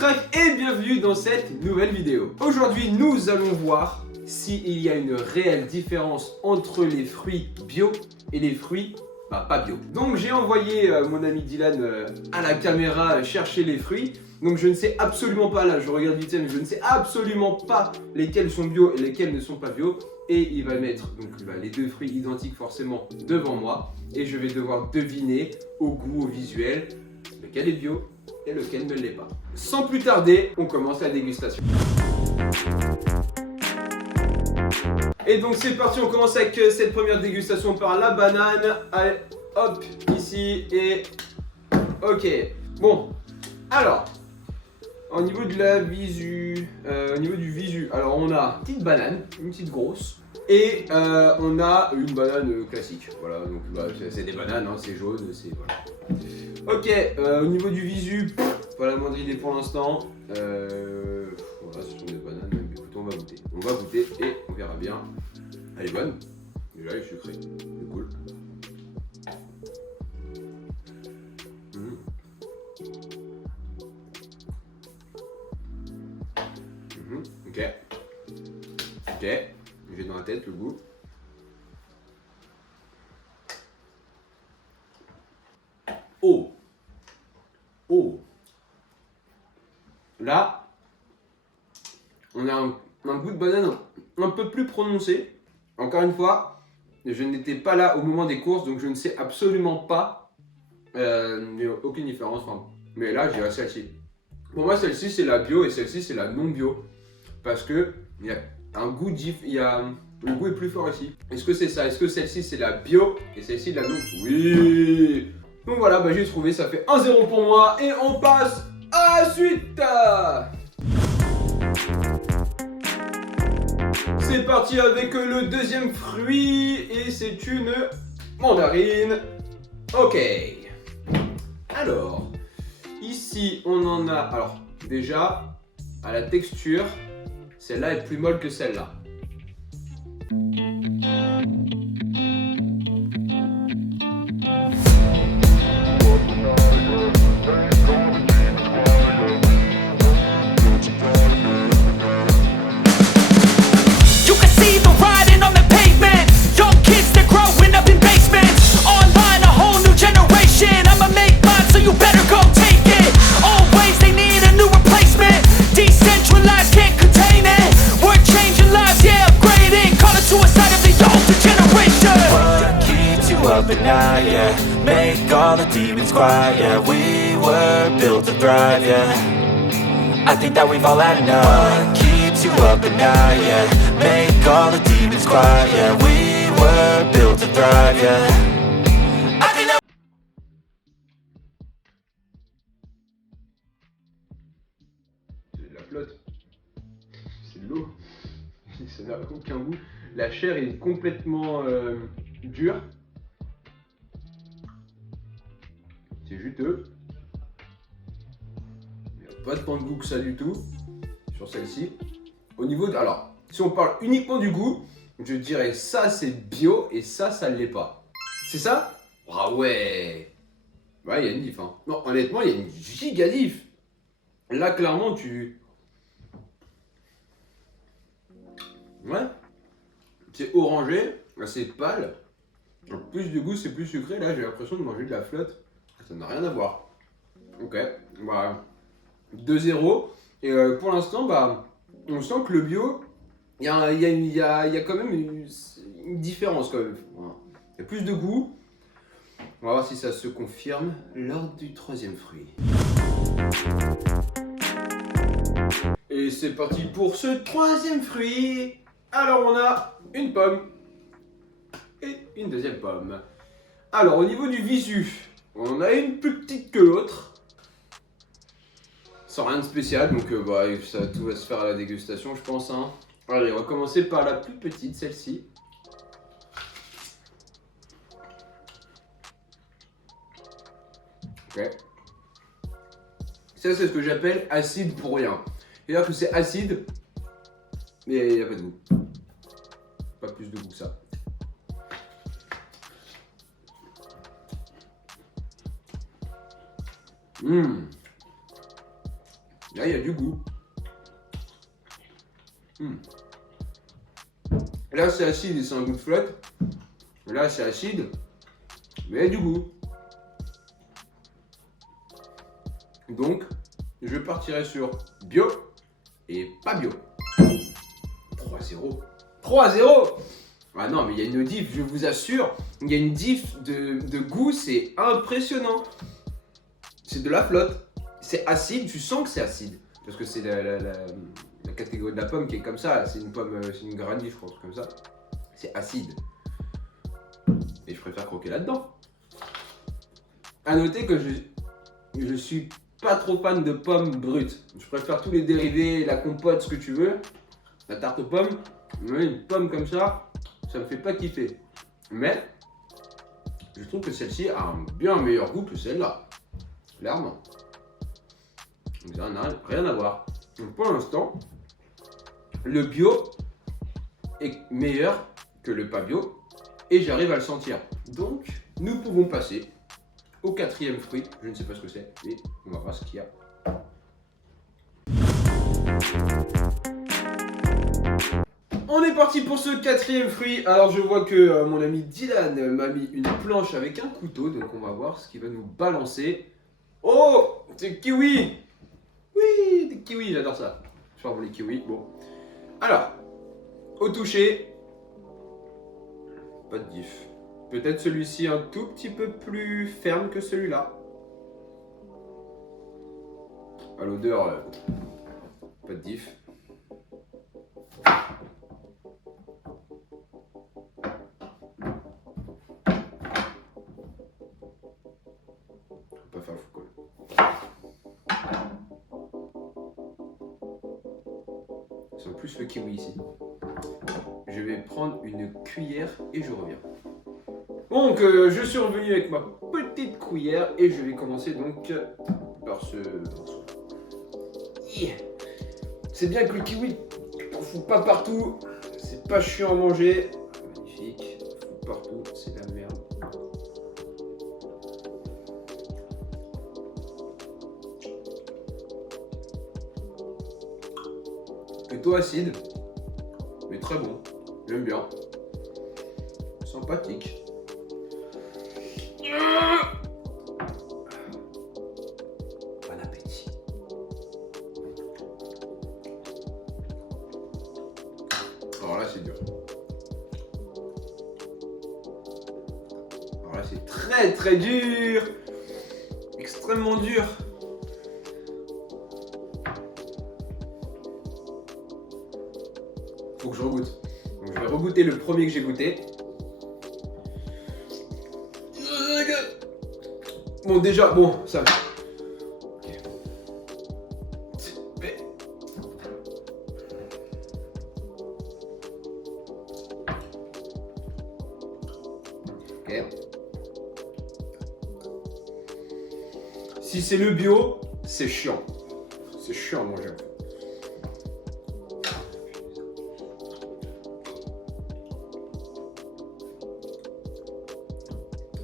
crack et bienvenue dans cette nouvelle vidéo. Aujourd'hui nous allons voir s'il y a une réelle différence entre les fruits bio et les fruits pas bio. Donc j'ai envoyé mon ami Dylan à la caméra chercher les fruits. Donc je ne sais absolument pas, là je regarde vite fait, mais je ne sais absolument pas lesquels sont bio et lesquels ne sont pas bio. Et il va mettre donc, les deux fruits identiques forcément devant moi. Et je vais devoir deviner au goût, au visuel, lequel est bio et lequel ne l'est pas. Sans plus tarder, on commence la dégustation. Et donc c'est parti, on commence avec cette première dégustation par la banane. Allez, hop, ici et... Ok, bon, alors... Au niveau de la visu, au niveau du visu, alors on a une petite banane, une petite grosse, et on a une banane classique. Voilà, donc c'est des bananes, hein, c'est jaune, c'est voilà. Ok, au niveau du visu, pas la moindre idée pour l'instant. Voilà, ce sont des bananes. Mais écoute, on va goûter. On va goûter et on verra bien. Elle est bonne. Déjà, elle est sucrée. C'est cool. Ok. Ok. J'ai dans la tête le goût. Oh. Oh. Là, on a un goût de banane un peu plus prononcé. Encore une fois, je n'étais pas là au moment des courses, donc je ne sais absolument pas. Il n'y a aucune différence. Enfin, mais là, j'ai celle-ci. Pour moi, celle-ci, c'est la bio et celle-ci, c'est la non bio. Parce que il y a un goût le goût est plus fort ici. Est-ce que c'est ça? Est-ce que celle-ci c'est la bio et celle-ci la non? Oui. Donc voilà, j'ai trouvé, ça fait 1-0 pour moi et on passe à la suite. C'est parti avec le deuxième fruit et c'est une mandarine. Ok. Alors, ici on en a, alors déjà, à la texture, celle-là est plus molle que celle-là. Make all the demons quiet, yeah. We were built to thrive, yeah. I think that we've all had enough. What keeps you up at night, yeah. Make all the demons quiet, yeah. We were built to thrive, yeah. I think that... C'est de la flotte. C'est de l'eau. Ça n'a aucun goût. La chair est complètement dure. C'est juteux. Il n'y a pas tant de goût que ça du tout sur celle-ci. Au niveau de... Alors, si on parle uniquement du goût, je dirais ça c'est bio et ça ne l'est pas. C'est ça? Ah ouais. Ouais, il y a une diff. Hein. Non, honnêtement, il y a une giga diff. Là, clairement, Ouais. C'est orangé, c'est pâle. En plus du goût, c'est plus sucré. Là, j'ai l'impression de manger de la flotte. Ça n'a rien à voir. Ok, 2-0. Et pour l'instant, on sent que le bio, il y a quand même une différence quand même. Voilà. Il y a plus de goût. On va voir si ça se confirme lors du troisième fruit. Et c'est parti pour ce troisième fruit. Alors on a une pomme et une deuxième pomme. Alors au niveau du visu, on a une plus petite que l'autre. Sans rien de spécial, donc ça, tout va se faire à la dégustation je pense. Hein. Allez, on va commencer par la plus petite, celle-ci. Ok. Ça c'est ce que j'appelle acide pour rien. C'est-à-dire que c'est acide, mais il n'y a pas de goût. Pas plus de goût que ça. Là, il y a du goût. Là, c'est acide et c'est un goût de flotte. Là, c'est acide, mais il y a du goût. Donc, je partirai sur bio et pas bio. 3-0. 3-0. Ah non, mais il y a une diff, je vous assure. Il y a une diff de goût, c'est impressionnant. C'est de la flotte. C'est acide, tu sens que c'est acide. Parce que c'est la catégorie de la pomme qui est comme ça. C'est une pomme, c'est une granit, je crois, un truc comme ça. C'est acide. Et je préfère croquer là-dedans. A noter que je suis pas trop fan de pommes brutes. Je préfère tous les dérivés, la compote, ce que tu veux. La tarte aux pommes. Mais une pomme comme ça me fait pas kiffer. Mais je trouve que celle-ci a un bien meilleur goût que celle-là. Clairement. Donc ça n'a rien à voir. Donc pour l'instant, le bio est meilleur que le pas bio. Et j'arrive à le sentir. Donc, nous pouvons passer au 4e fruit. Je ne sais pas ce que c'est, mais on va voir ce qu'il y a. On est parti pour ce 4e fruit. Alors, je vois que mon ami Dylan m'a mis une planche avec un couteau. Donc, on va voir ce qu'il va nous balancer. Oh, c'est kiwi. Oui, des kiwis, j'adore ça. Je vais les kiwis. Bon. Alors, au toucher. Pas de diff. Peut-être celui-ci un tout petit peu plus ferme que celui-là. À l'odeur, pas de diff. Pas faire le fou quoi. C'est plus le kiwi ici. Je vais prendre une cuillère et je reviens. Donc, je suis revenu avec ma petite cuillère et je vais commencer donc par ce morceau. Yeah. C'est bien que le kiwi, t'en fous pas partout, c'est pas chiant à manger. Magnifique, t'en fous partout, c'est de la merde. Plutôt acide, mais très bon. J'aime bien. Sympathique. Bon appétit. Alors là, c'est dur. Alors là, c'est très très dur. Extrêmement dur. Faut que je regoute. Donc je vais regoûter le premier que j'ai goûté. Bon déjà, bon, ça... Ok. Si c'est le bio, c'est chiant. C'est chiant à manger.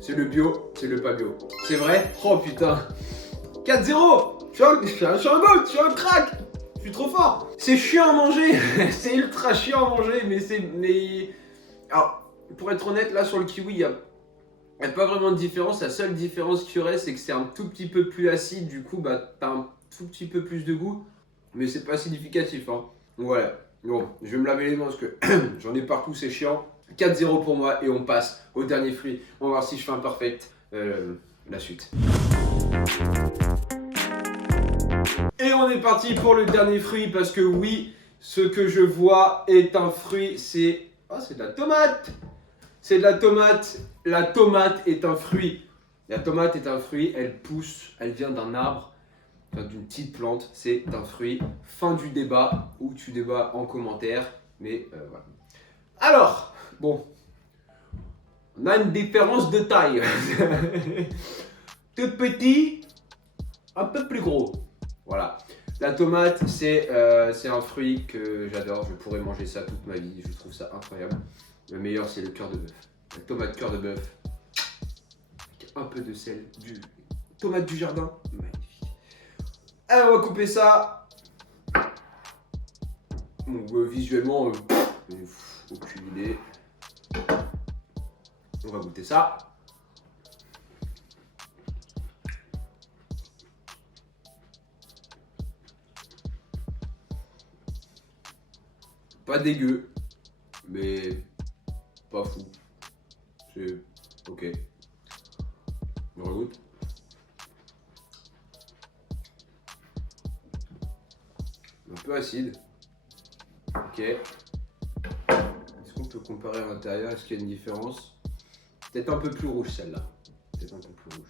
C'est le bio, c'est le pas bio. C'est vrai? Oh putain. 4-0. Je suis un goat, je suis un crack. Je suis trop fort. C'est chiant à manger. C'est ultra chiant à manger, mais c'est... Alors, pour être honnête, là sur le kiwi, il n'y a pas vraiment de différence. La seule différence qu'il y aurait, c'est que c'est un tout petit peu plus acide. Du coup, bah, t'as un tout petit peu plus de goût. Mais c'est pas significatif, hein. Voilà. Bon, je vais me laver les mains parce que j'en ai partout, c'est chiant. 4-0 pour moi et on passe au dernier fruit. On va voir si je fais un perfect la suite. Et on est parti pour le dernier fruit parce que oui, ce que je vois est un fruit, c'est... Oh, c'est de la tomate. C'est de la tomate. La tomate est un fruit. La tomate est un fruit, elle pousse, elle vient d'un arbre, d'une petite plante, c'est un fruit. Fin du débat, ou tu débats en commentaire, mais voilà. Alors, bon, on a une différence de taille. Tout petit, un peu plus gros. Voilà. La tomate, c'est un fruit que j'adore. Je pourrais manger ça toute ma vie. Je trouve ça incroyable. Le meilleur, c'est le cœur de bœuf. La tomate cœur de bœuf. Avec un peu de sel. Tomate du jardin. Magnifique. Allez, on va couper ça. Donc, visuellement, aucune idée. On va goûter ça. Pas dégueu, mais pas fou. C'est ok. On regoute. Un peu acide. Ok. Est-ce qu'on peut comparer à l'intérieur? Est-ce qu'il y a une différence? Peut-être un peu plus rouge celle-là. Peut-être un peu plus rouge.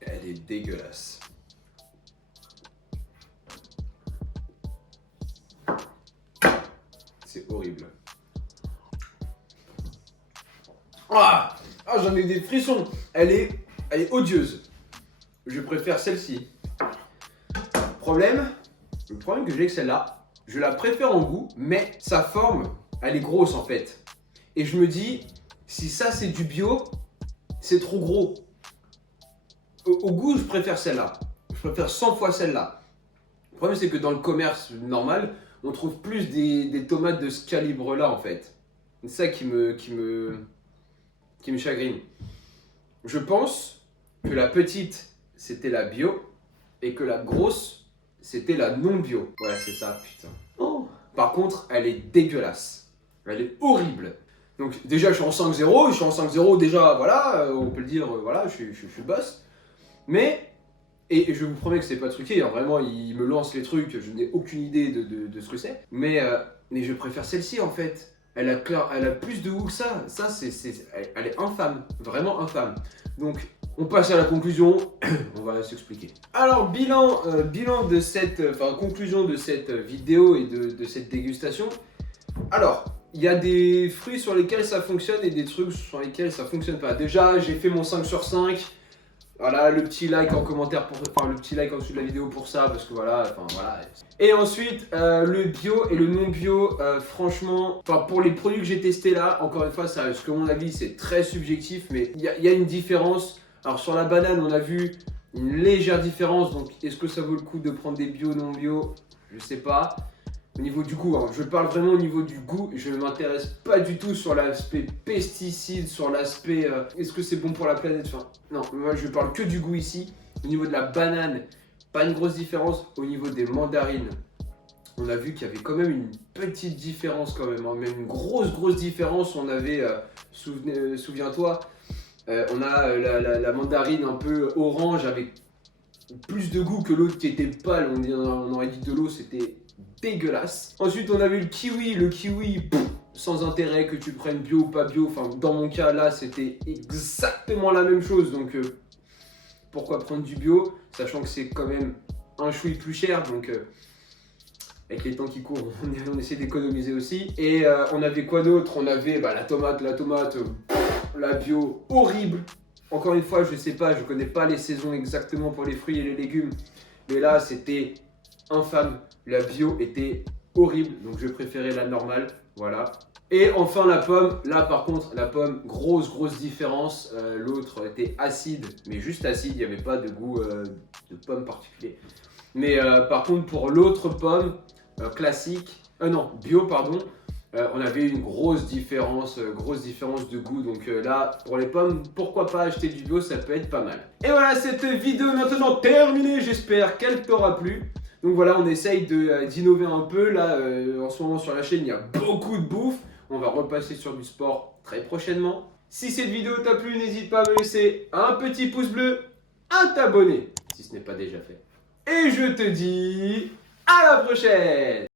Elle est dégueulasse. C'est horrible. Ah, j'en ai des frissons. Elle est odieuse. Je préfère celle-ci. Le problème que j'ai avec celle-là, je la préfère en goût, mais sa forme, elle est grosse en fait. Et je me dis, si ça c'est du bio, c'est trop gros. Au goût, je préfère celle-là. Je préfère 100 fois celle-là. Le problème, c'est que dans le commerce normal, on trouve plus des tomates de ce calibre-là, en fait. C'est ça qui me chagrine. Je pense que la petite, c'était la bio, et que la grosse, c'était la non-bio. Voilà, c'est ça, putain. Oh. Par contre, elle est dégueulasse. Elle est horrible. Donc déjà, je suis en 5-0. Je suis en 5-0 déjà, voilà, on peut le dire, voilà, je suis le boss. Mais, et je vous promets que c'est pas truqué, hein, vraiment, il me lance les trucs, je n'ai aucune idée de ce que c'est. Mais je préfère celle-ci en fait. Elle a plus de goût que ça. Ça, elle est infâme, vraiment infâme. Donc, on passe à la conclusion, on va s'expliquer. Alors, bilan de cette, conclusion de cette vidéo et de cette dégustation. Alors, il y a des fruits sur lesquels ça fonctionne et des trucs sur lesquels ça fonctionne pas. Déjà, j'ai fait mon 5 sur 5. Voilà, le petit like en commentaire, le petit like en dessous de la vidéo pour ça, parce que voilà. Et ensuite, le bio et le non bio, franchement, pour les produits que j'ai testés là, encore une fois, ça, parce que mon avis, c'est très subjectif, mais il y a une différence. Alors sur la banane, on a vu une légère différence, donc est-ce que ça vaut le coup de prendre des bio, non bio? Je sais pas. Au niveau du goût, hein, je parle vraiment au niveau du goût, je ne m'intéresse pas du tout sur l'aspect pesticides, sur l'aspect est-ce que c'est bon pour la planète, enfin, non, moi je parle que du goût ici. Au niveau de la banane, pas une grosse différence. Au niveau des mandarines, on a vu qu'il y avait quand même une petite différence quand même, hein, même une grosse différence. On avait, souviens-toi, on a la mandarine un peu orange avec plus de goût que l'autre qui était pâle, on aurait dit de l'eau, c'était dégueulasse. Ensuite on avait le kiwi, sans intérêt que tu prennes bio ou pas bio, enfin dans mon cas là c'était exactement la même chose, donc pourquoi prendre du bio, sachant que c'est quand même un chouï plus cher, donc avec les temps qui courent on essaie d'économiser aussi. Et on avait quoi d'autre? On avait la tomate, la bio, horrible. Encore une fois, je sais pas, je connais pas les saisons exactement pour les fruits et les légumes, mais là c'était infâme. La bio était horrible, donc je préférais la normale, voilà. Et enfin la pomme, là par contre, la pomme, grosse différence. L'autre était acide, mais juste acide, il n'y avait pas de goût de pomme particulier. Mais par contre, pour l'autre pomme, classique, bio, pardon, on avait une grosse différence de goût. Donc là, pour les pommes, pourquoi pas acheter du bio, ça peut être pas mal. Et voilà, cette vidéo est maintenant terminée, j'espère qu'elle t'aura plu. Donc voilà, on essaye d'innover un peu. Là, en ce moment sur la chaîne, il y a beaucoup de bouffe. On va repasser sur du sport très prochainement. Si cette vidéo t'a plu, n'hésite pas à me laisser un petit pouce bleu, à t'abonner si ce n'est pas déjà fait. Et je te dis à la prochaine!